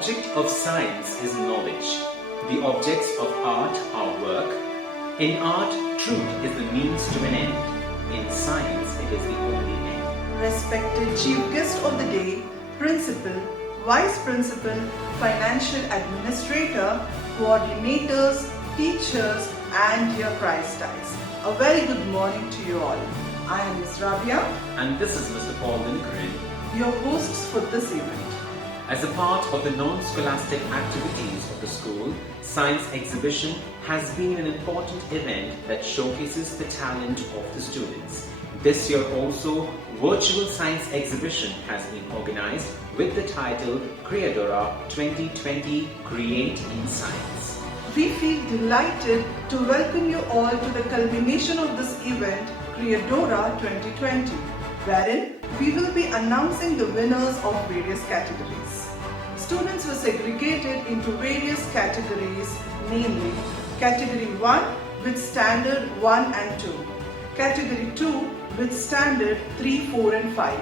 object of science is knowledge. The objects of art are work. In art, truth is the means to an end. In science, it is the only end. Respected Chief Guest of the Day, Principal, Vice Principal, Financial Administrator, Coordinators, Teachers and dear Christ ICSE. A very good morning to you all. I am Ms. Rabia And this is Mr. Paul Dinakaran, your hosts for this event. As a part of the non-scholastic activities of the school, Science Exhibition has been an important event that showcases the talent of the students. This year also, Virtual Science Exhibition has been organized with the title Creadora 2020 Create in Science. We feel delighted to welcome you all to the culmination of this event, Creadora 2020, wherein we will be announcing the winners of various categories. Students were segregated into various categories, namely Category 1 with Standard 1 and 2, Category 2 with Standard 3, 4 and 5,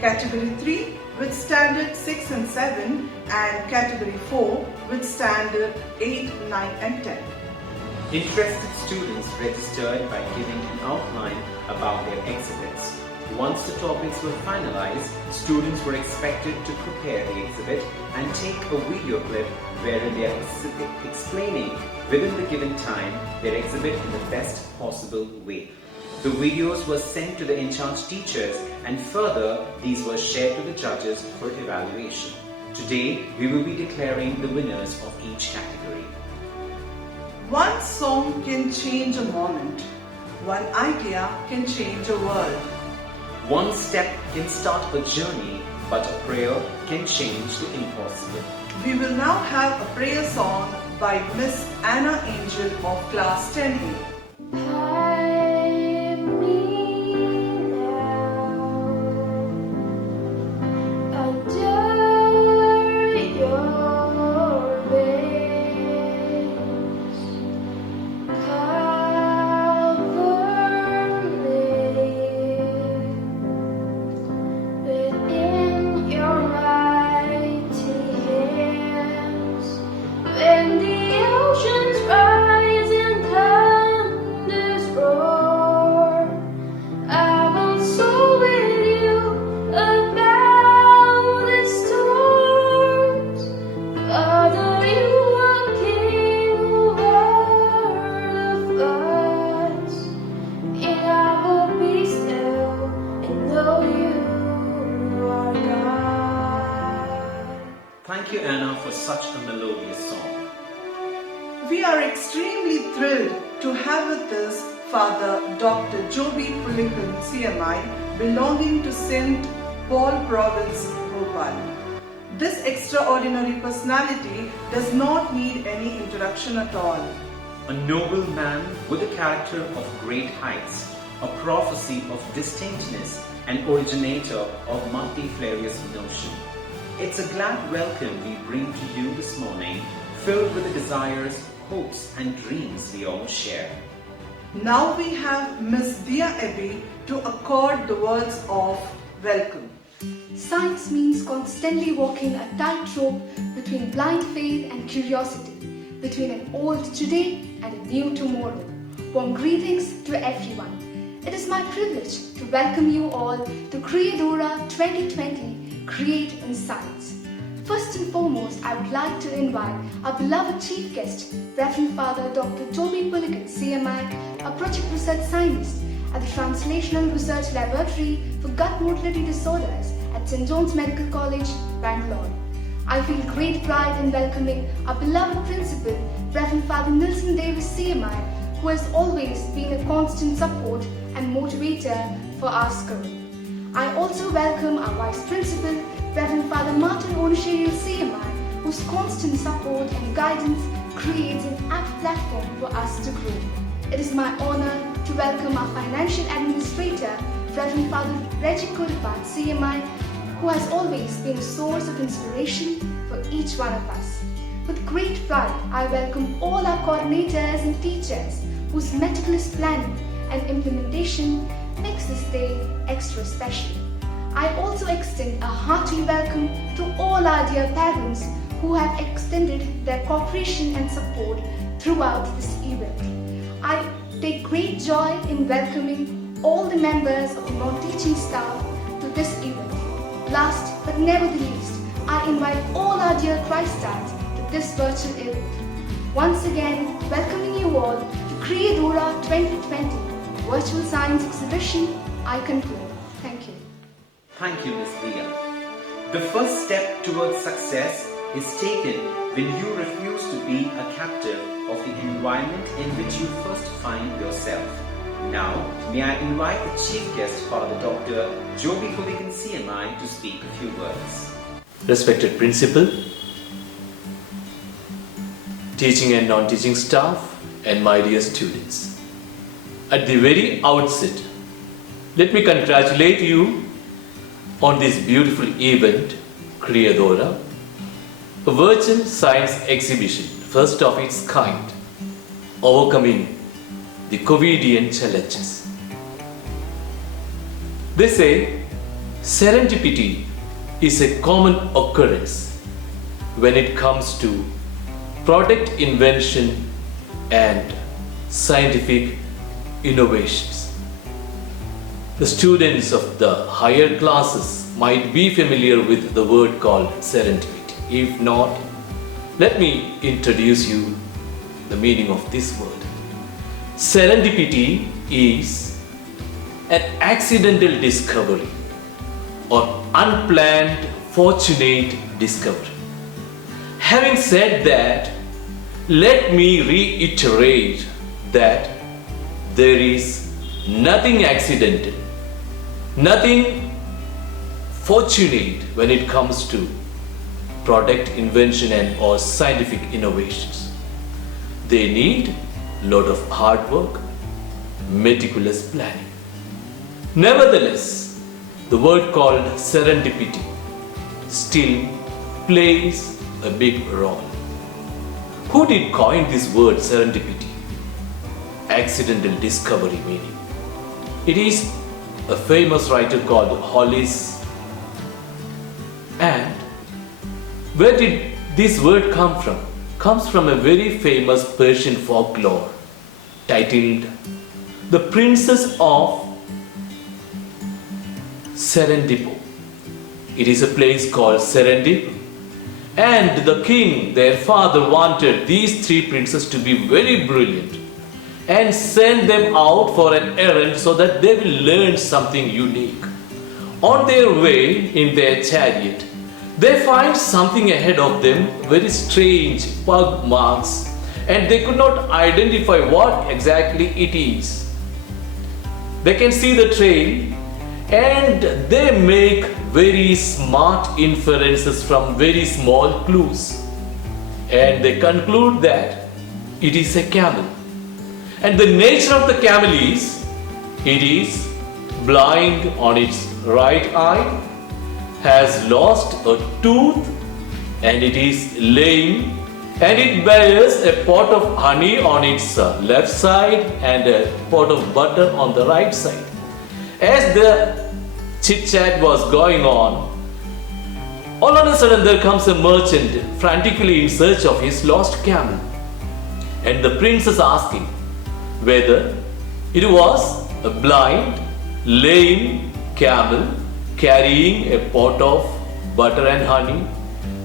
Category 3 with Standard 6 and 7 and Category 4 with Standard 8, 9 and 10. Interested students registered by giving an outline about their exhibits. Once the topics were finalized, students were expected to prepare the exhibit and take a video clip wherein they are explaining within the given time their exhibit in the best possible way. The videos were sent to the in-charge teachers and further these were shared to the judges for evaluation. Today, we will be declaring the winners of each category. One song can change a moment. One idea can change a world. One step can start a journey, but a prayer can change the impossible. We will now have a prayer song by Miss Anna Angel of Class 10A. Thank you, Anna, for such a melodious song. We are extremely thrilled to have with us Father Dr. Joby Pulikan, CMI, belonging to St. Paul Province, Bhopal. This extraordinary personality does not need any introduction at all. A noble man with a character of great heights, a prophecy of distinctness, and originator of multifarious notion. It's a glad welcome we bring to you this morning, filled with the desires, hopes and dreams we all share. Now we have Miss Dia Ebi to accord the words of welcome. Science means constantly walking a tightrope between blind faith and curiosity, between an old today and a new tomorrow. Warm greetings to everyone. It is my privilege to welcome you all to Creadora 2020 Create in Science. First and foremost, I would like to invite our beloved chief guest, Reverend Father Dr. Joby Pulikan, CMI, a project research scientist at the Translational Research Laboratory for Gut Motility Disorders at St. John's Medical College, Bangalore. I feel great pride in welcoming our beloved principal, Reverend Father Nilsson Davis, CMI, who has always been a constant support and motivator for our school. I also welcome our Vice Principal, Reverend Father Martin Onisherial, CMI, whose constant support and guidance creates an apt platform for us to grow. It is my honor to welcome our Financial Administrator, Reverend Father Reggie Kuripat, CMI, who has always been a source of inspiration for each one of us. With great pride, I welcome all our coordinators and teachers whose meticulous planning and implementation makes this day extra special. I also extend a hearty welcome to all our dear parents who have extended their cooperation and support throughout this event. I take great joy in welcoming all the members of the non-teaching staff to this event. Last but never the least, I invite all our dear Christ stars to this virtual event. Once again, welcoming you all to Creadora 2020 Virtual Science Exhibition. I conclude. Thank you. Thank you, Ms. Leah. The first step towards success is taken when you refuse to be a captive of the environment in which you first find yourself. Now, may I invite the chief guest, Father Dr. Joby Kuligan CMI, to speak a few words. Respected Principal, teaching and non-teaching staff, and my dear students. At the very outset, let me congratulate you on this beautiful event, Creadora, a virtual science exhibition, first of its kind, overcoming the COVIDian challenges. They say serendipity is a common occurrence when it comes to product invention and scientific innovations. The students of the higher classes might be familiar with the word called serendipity. If not, let me introduce you the meaning of this word. Serendipity is an accidental discovery or unplanned fortunate discovery. Having said that, let me reiterate that there is nothing accidental, nothing fortunate when it comes to product invention and or scientific innovations. They need a lot of hard work, meticulous planning. Nevertheless, the word called serendipity still plays a big role. Who did coin this word serendipity? Accidental discovery meaning. It is a famous writer called Hollis. And where did this word come from? Comes from a very famous Persian folklore titled The Princess of Serendipo. It is a place called Serendip, and the king, their father, wanted these three princes to be very brilliant and send them out for an errand so that they will learn something unique. On their way in their chariot, they find something ahead of them, very strange pug marks, and they could not identify what exactly it is. They can see the trail and they make very smart inferences from very small clues, and they conclude that it is a camel. And the nature of the camel is, it is blind on its right eye, has lost a tooth, and it is lame, and it bears a pot of honey on its left side and a pot of butter on the right side. As the chit-chat was going on, all of a sudden there comes a merchant frantically in search of his lost camel, and the prince is asking whether it was a blind, lame camel carrying a pot of butter and honey.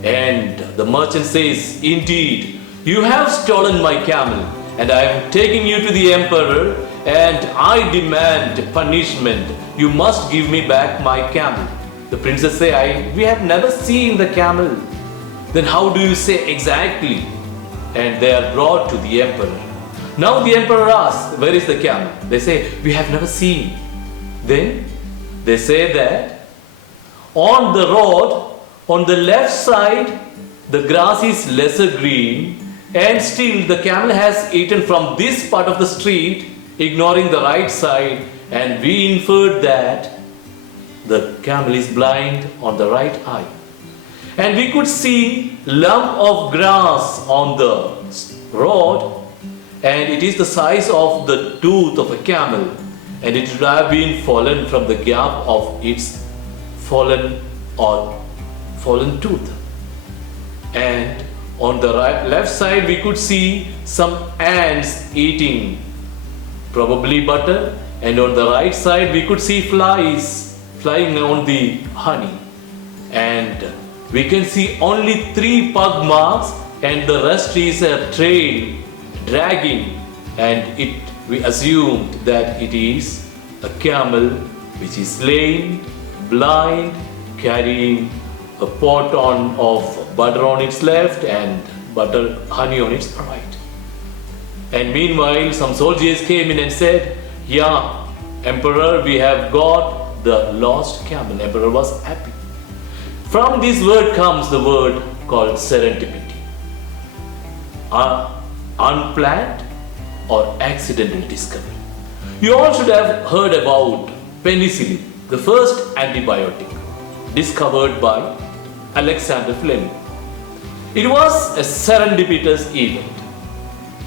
And the merchant says, "Indeed, you have stolen my camel, and I am taking you to the emperor, and I demand punishment. You must give me back my camel." The princess say, "We have never seen the camel." "Then how do you say exactly?" And they are brought to the emperor. Now the emperor asks, "Where is the camel?" They say, "We have never seen." Then they say that on the road, on the left side, the grass is lesser green, and still the camel has eaten from this part of the street, ignoring the right side, and we inferred that the camel is blind on the right eye. And we could see lump of grass on the road, and it is the size of the tooth of a camel, and it would have been fallen from the gap of its fallen tooth. And on the left side we could see some ants eating probably butter, and on the right side we could see flies flying on the honey, and we can see only 3 pug marks, and the rest is a trail dragging, and we assumed that it is a camel which is lame, blind, carrying a pot of butter on its left and honey on its right. And meanwhile, some soldiers came in and said, "Yeah, Emperor, we have got the lost camel." Emperor was happy. From this word comes the word called serendipity. Unplanned or accidental discovery. You all should have heard about penicillin, the first antibiotic discovered by Alexander Fleming. It was a serendipitous event.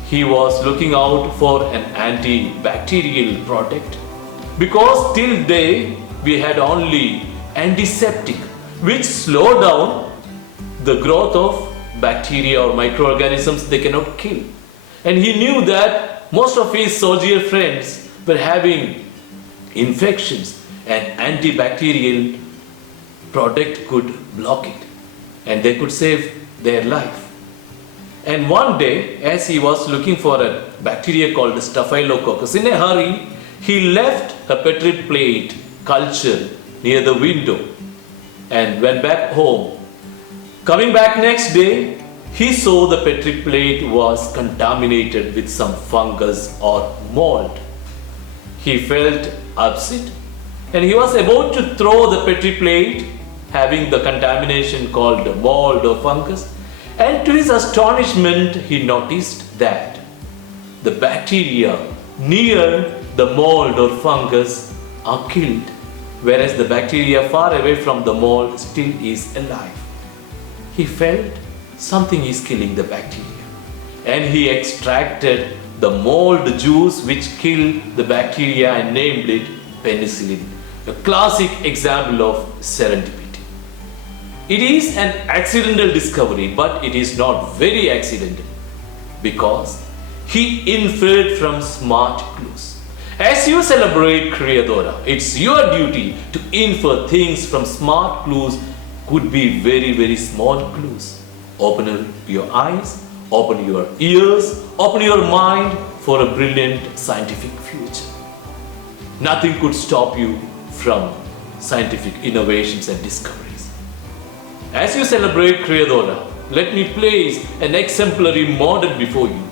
He was looking out for an antibacterial product because till then we had only antiseptic which slow down the growth of bacteria or microorganisms they cannot kill. And he knew that most of his soldier friends were having infections, and antibacterial product could block it and they could save their life. And one day, as he was looking for a bacteria called Staphylococcus, in a hurry, he left a petri plate culture near the window and went back home. Coming back next day, he saw the petri plate was contaminated with some fungus or mold. He felt upset and he was about to throw the petri plate having the contamination called mold or fungus, and to his astonishment he noticed that the bacteria near the mold or fungus are killed, whereas the bacteria far away from the mold still is alive. He felt something is killing the bacteria, and he extracted the mold juice which killed the bacteria and named it penicillin, a classic example of serendipity. It is an accidental discovery, but it is not very accidental because he inferred from smart clues. As you celebrate Creadora, it's your duty to infer things from smart clues. Could be very, very small clues. Open your eyes, open your ears, open your mind for a brilliant scientific future. Nothing could stop you from scientific innovations and discoveries. As you celebrate Creadora, let me place an exemplary model before you.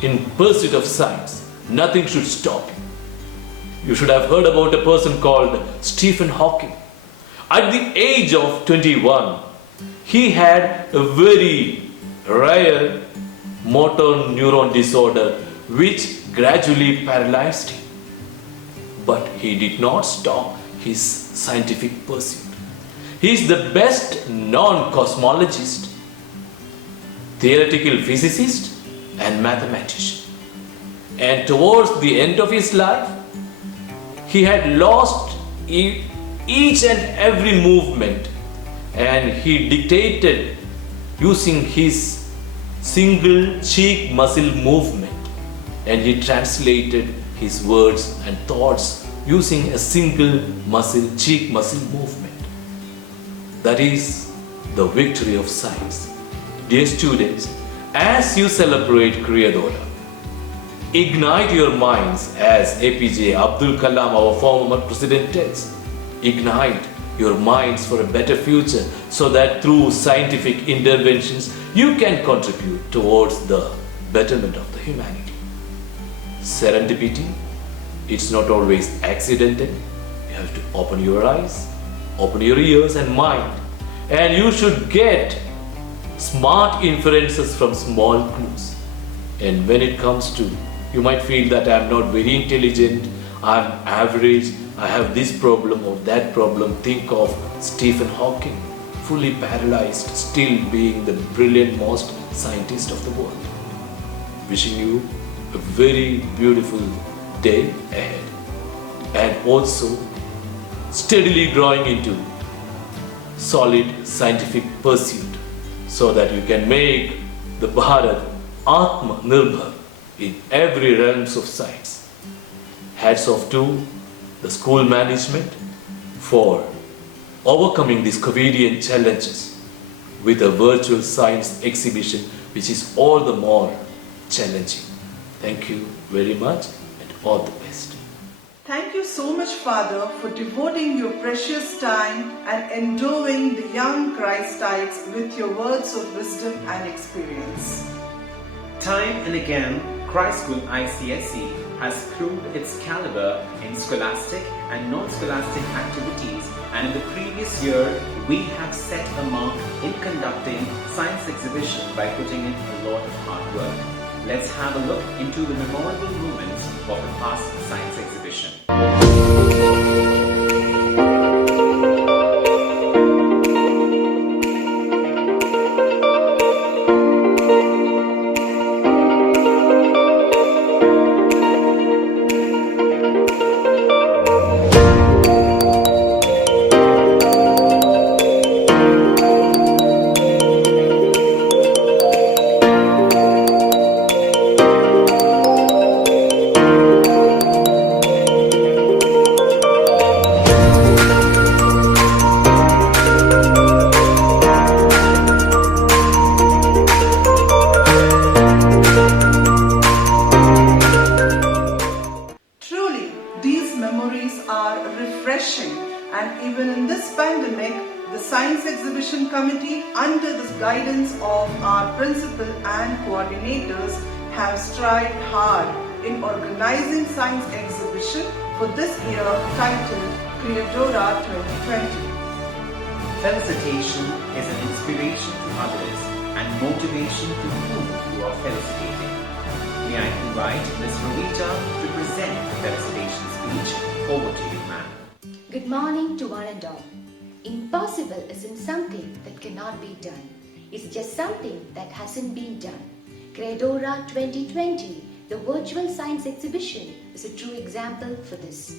In pursuit of science, nothing should stop you. You should have heard about a person called Stephen Hawking. At the age of 21, he had a very rare motor neuron disorder which gradually paralyzed him. But he did not stop his scientific pursuit. He is the best known cosmologist, theoretical physicist, and mathematician. And towards the end of his life, he had lost each and every movement, and he dictated using his single cheek muscle movement, and he translated his words and thoughts using a single cheek muscle movement. That is the victory of science. Dear students, as you celebrate Creadora, ignite your minds as APJ Abdul Kalam, our former president, tells. Ignite your minds for a better future so that through scientific interventions you can contribute towards the betterment of the humanity. Serendipity, it's not always accidental. You have to open your eyes, open your ears and mind, and you should get smart inferences from small clues. And when it comes to, you might feel that I am not very intelligent, I am average, I have this problem or that problem. Think of Stephen Hawking, fully paralyzed, still being the brilliant most scientist of the world. Wishing you a very beautiful day ahead, and also steadily growing into solid scientific pursuit so that you can make the Bharat Atma-Nirbhar in every realms of science. Hats off to the school management for overcoming these COVIDian challenges with a virtual science exhibition, which is all the more challenging. Thank you very much and all the best. Thank you so much, Father, for devoting your precious time and endowing the young Christites with your words of wisdom and experience. Time and again, Christ School ICSE has proved its caliber in scholastic and non-scholastic activities, and in the previous year, we have set a mark in conducting science exhibition by putting in a lot of hard work. Let's have a look into the memorable moments of the past science exhibition. And even in this pandemic, the Science Exhibition Committee, under the guidance of our principal and coordinators, have strived hard in organizing science exhibition for this year titled Creadora 2020. Felicitation is an inspiration to others and motivation to whom you are felicitating. May I invite Ms. Rita to present the felicitation speech. Over to you, ma'am. Good morning to one and all. Impossible isn't something that cannot be done. It's just something that hasn't been done. Creadora 2020, the virtual science exhibition, is a true example for this.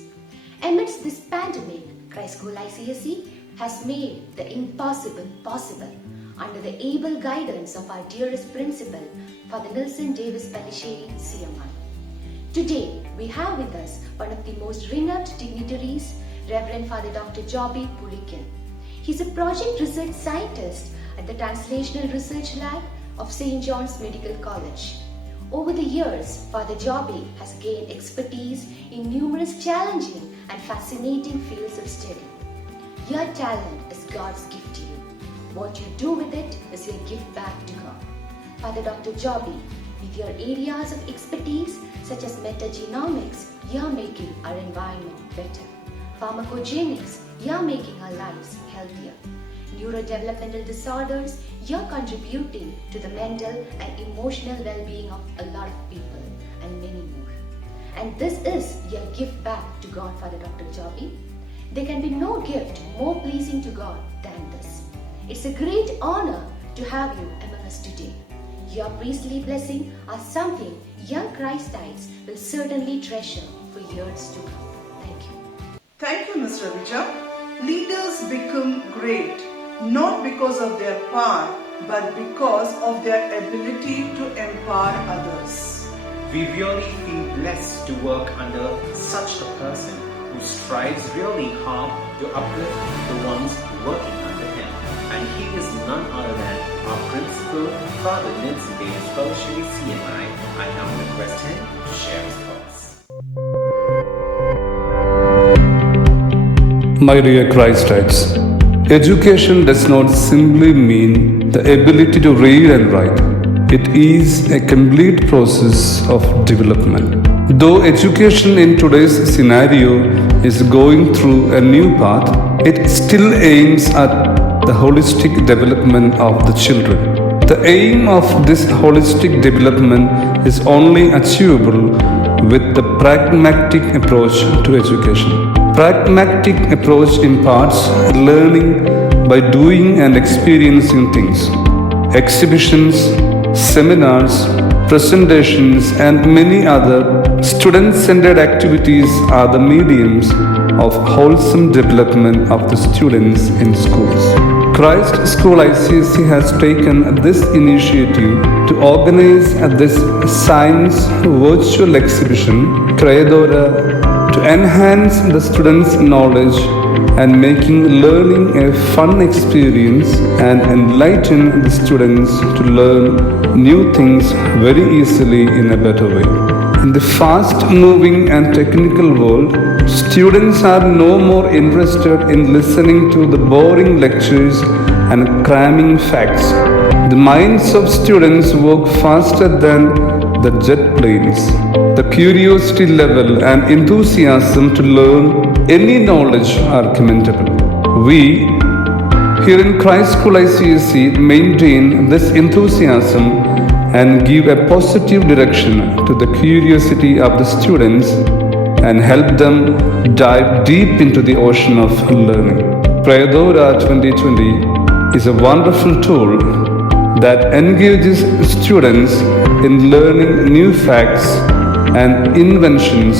Amidst this pandemic, Christ School ICSE has made the impossible possible under the able guidance of our dearest principal, Father Nelson Davis Pelisheri, CMI. Today, we have with us one of the most renowned dignitaries, Reverend Father Dr. Joby Pulikan. He's a project research scientist at the Translational Research Lab of St. John's Medical College. Over the years, Father Joby has gained expertise in numerous challenging and fascinating fields of study. Your talent is God's gift to you. What you do with it is your gift back to God. Father Dr. Joby, with your areas of expertise such as metagenomics, you're making our environment better. Pharmacogenics, you're making our lives healthier. Neurodevelopmental disorders, you're contributing to the mental and emotional well-being of a lot of people and many more. And this is your gift back to God, Father Dr. Joby. There can be no gift more pleasing to God than this. It's a great honor to have you among us today. Your priestly blessing are something young Christites will certainly treasure for years to come. Thank you. Thank you, Ms. Ravija. Leaders become great not because of their power, but because of their ability to empower others. We really feel blessed to work under such a person who strives really hard to uplift the ones working under him. And he is none other than our principal, Father Nelson Davis Pelisheri, CMI. I now request him to share his thoughts. My dear Christites, education does not simply mean the ability to read and write. It is a complete process of development. Though education in today's scenario is going through a new path, it still aims at the holistic development of the children. The aim of this holistic development is only achievable with the pragmatic approach to education. Pragmatic approach imparts learning by doing and experiencing things. Exhibitions, seminars, presentations, and many other student-centered activities are the mediums of wholesome development of the students in schools. Christ School ICSE has taken this initiative to organize this science virtual exhibition, Creadora, to enhance the students' knowledge and making learning a fun experience and enlighten the students to learn new things very easily in a better way. In the fast-moving and technical world, students are no more interested in listening to the boring lectures and cramming facts. The minds of students work faster than the jet planes. The curiosity level and enthusiasm to learn any knowledge are commendable. We, here in Christ School ICSE, maintain this enthusiasm and give a positive direction to the curiosity of the students and help them dive deep into the ocean of learning. Creadora 2020 is a wonderful tool that engages students in learning new facts and inventions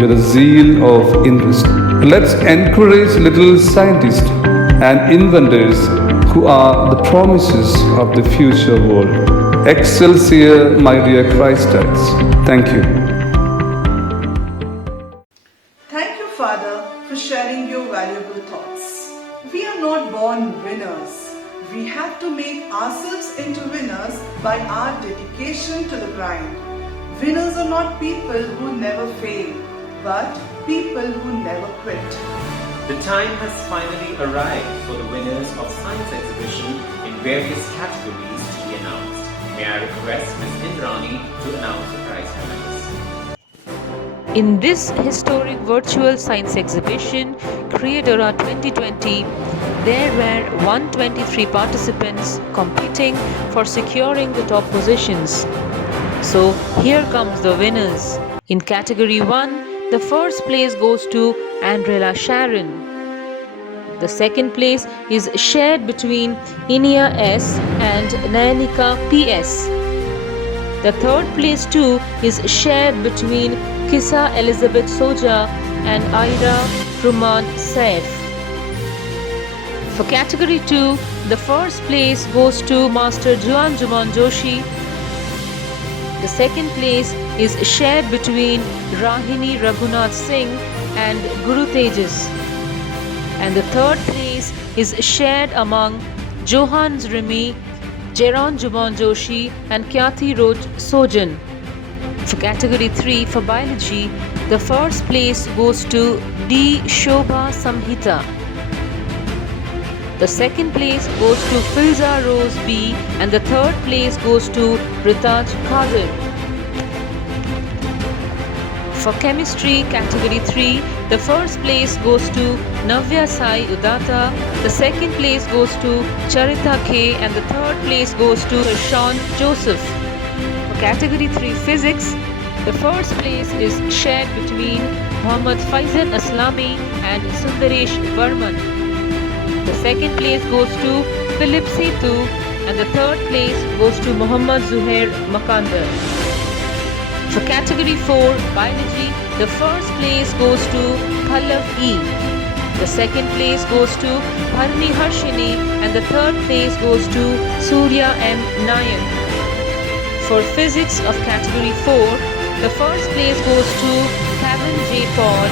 with a zeal of interest. Let's encourage little scientists and inventors who are the promises of the future world. Excelsior, my dear Christians. Thank you. Thank you, Father, for sharing your valuable thoughts. We are not born winners. We have to make ourselves into winners by our dedication to the grind. Winners are not people who never fail, but people who never quit. The time has finally arrived for the winners of science exhibition in various categories to be announced. May I request Ms. Indrani to announce the prize winners. In this historic virtual science exhibition, Creadora 2020, there were 123 participants competing for securing the top positions. So here comes the winners. In category 1, the first place goes to Andrella Sharon. The second place is shared between Inia S and Nayanika PS. The third place too is shared between Kisa Elizabeth Soja and Ira Ruman Saif. For category 2, the first place goes to Master Juan Juman Joshi. The second place is shared between Rahini Raghunath Singh and Guru Tejas. And the third place is shared among Johan Remy, Jeron Juman Joshi and Kyathi Roj Sojan. For category 3 for biology, the first place goes to D. Shobha Samhita. The second place goes to Filza Rose B and the third place goes to Ritaj Kadir. For chemistry category 3, the first place goes to Navya Sai Udata, the second place goes to Charita K and the third place goes to Sean Joseph. For category 3 physics, the first place is shared between Muhammad Faizan Aslami and Sundaresh Varman. The second place goes to Philip Setu and the third place goes to Muhammad Zuhair Makandar. For category 4 biology, the first place goes to Pallav E. The second place goes to Harni Harshini and the third place goes to Surya M. Nayak. For physics of category 4, the first place goes to Kevin J. Paul,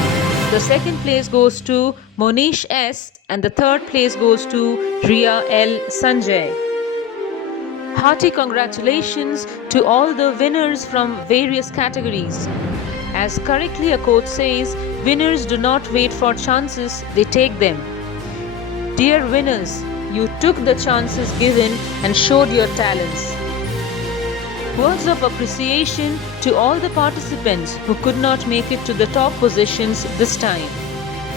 the second place goes to Monish S. and the third place goes to Riya L. Sanjay. Hearty congratulations to all the winners from various categories. As correctly a quote says, winners do not wait for chances, they take them. Dear winners, you took the chances given and showed your talents. Words of appreciation to all the participants who could not make it to the top positions this time.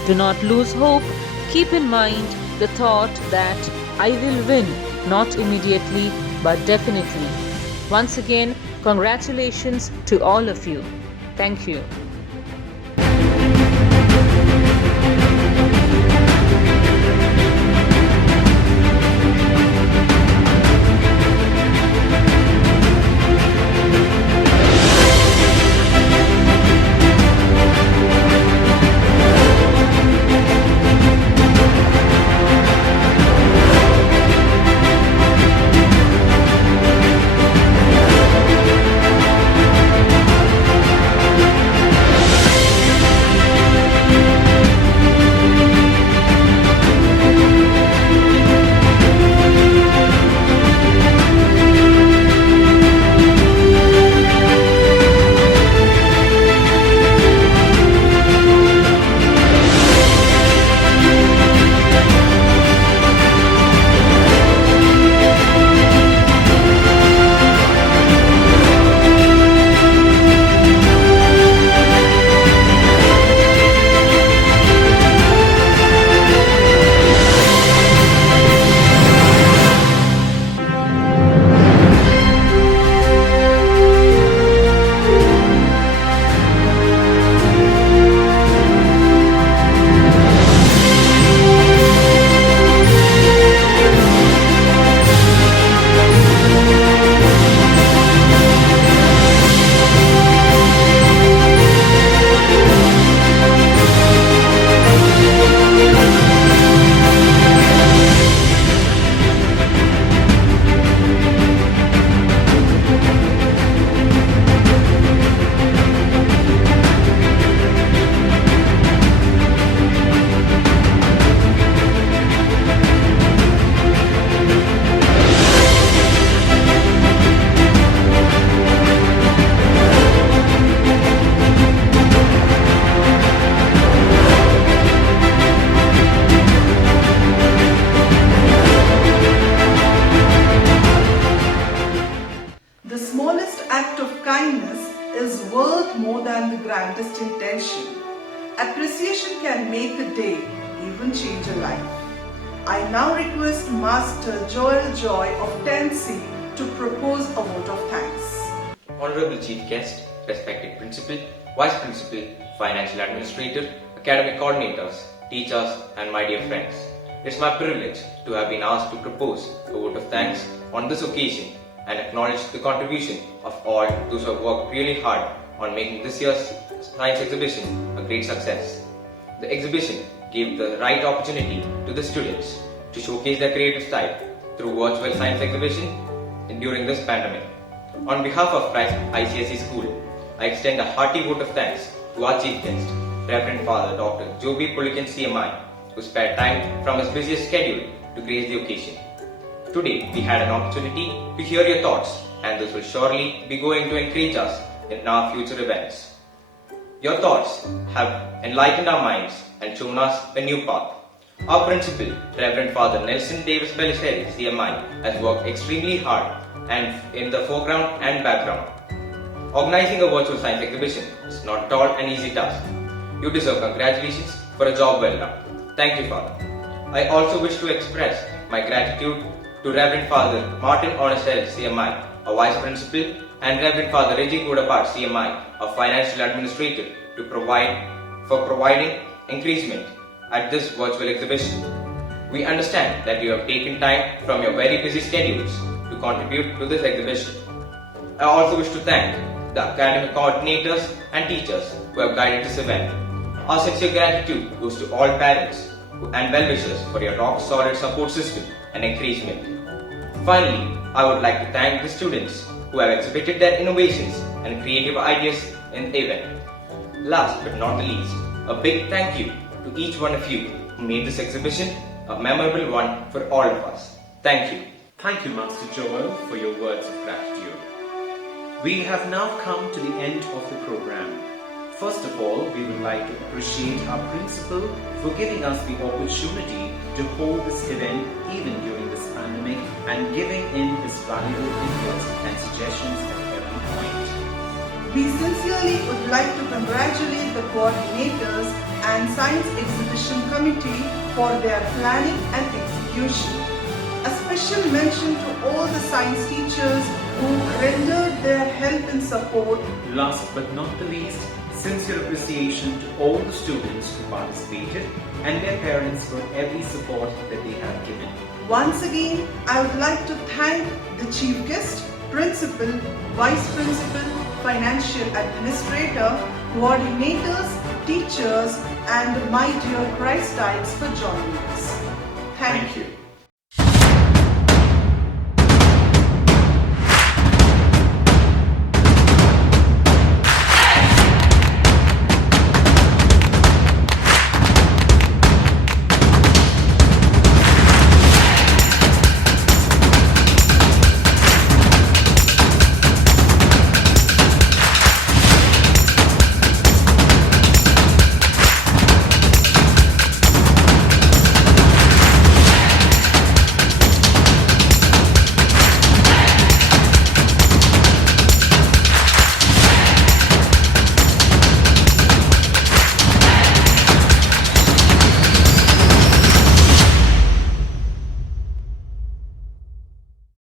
Do not lose hope. Keep in mind the thought that I will win, not immediately, but definitely. Once again, congratulations to all of you. Thank you. I now request Master Joel Joy of 10C to propose a vote of thanks. Honorable Chief Guest, respected Principal, Vice Principal, Financial Administrator, Academic Coordinators, teachers and my dear friends. It's my privilege to have been asked to propose a vote of thanks on this occasion and acknowledge the contribution of all those who have worked really hard on making this year's science exhibition a great success. The exhibition gave the right opportunity to the students to showcase their creative style through virtual science exhibition during this pandemic. On behalf of Christ ICSE School, I extend a hearty vote of thanks to our Chief Guest, Reverend Father Dr. Joby Pulikan CMI, who spared time from his busiest schedule to grace the occasion. Today, we had an opportunity to hear your thoughts, and this will surely be going to encourage us in our future events. Your thoughts have enlightened our minds and shown us a new path. Our principal, Reverend Father Nelson Davis Pelisseri, CMI, has worked extremely hard and in the foreground and background. Organizing a virtual science exhibition is not at all an easy task. You deserve congratulations for a job well done. Thank you, Father. I also wish to express my gratitude to Reverend Father Martin Onesel, CMI, a Vice Principal, and Reverend Father Reggie Godapart, CMI, a Financial Administrator, for providing encouragement at this virtual exhibition. We understand that you have taken time from your very busy schedules to contribute to this exhibition. I also wish to thank the academic coordinators and teachers who have guided this event. Our sincere gratitude goes to all parents and well-wishers for your rock-solid support system and encouragement. Finally, I would like to thank the students who have exhibited their innovations and creative ideas in the event. Last but not the least, a big thank you to each one of you who made this exhibition a memorable one for all of us. Thank you. Thank you, Master Joel, for your words of gratitude. We have now come to the end of the program. First of all, we would like to appreciate our principal for giving us the opportunity to hold this event even during this pandemic and giving in his valuable inputs and suggestions at every point. We sincerely would like to congratulate the coordinators and Science Exhibition Committee for their planning and execution. A special mention to all the science teachers who rendered their help and support. Last but not the least, sincere appreciation to all the students who participated and their parents for every support that they have given. Once again, I would like to thank the Chief Guest, Principal, Vice Principal, Financial Administrator, Coordinators, Teachers and my dear Christites for joining us. Thank you.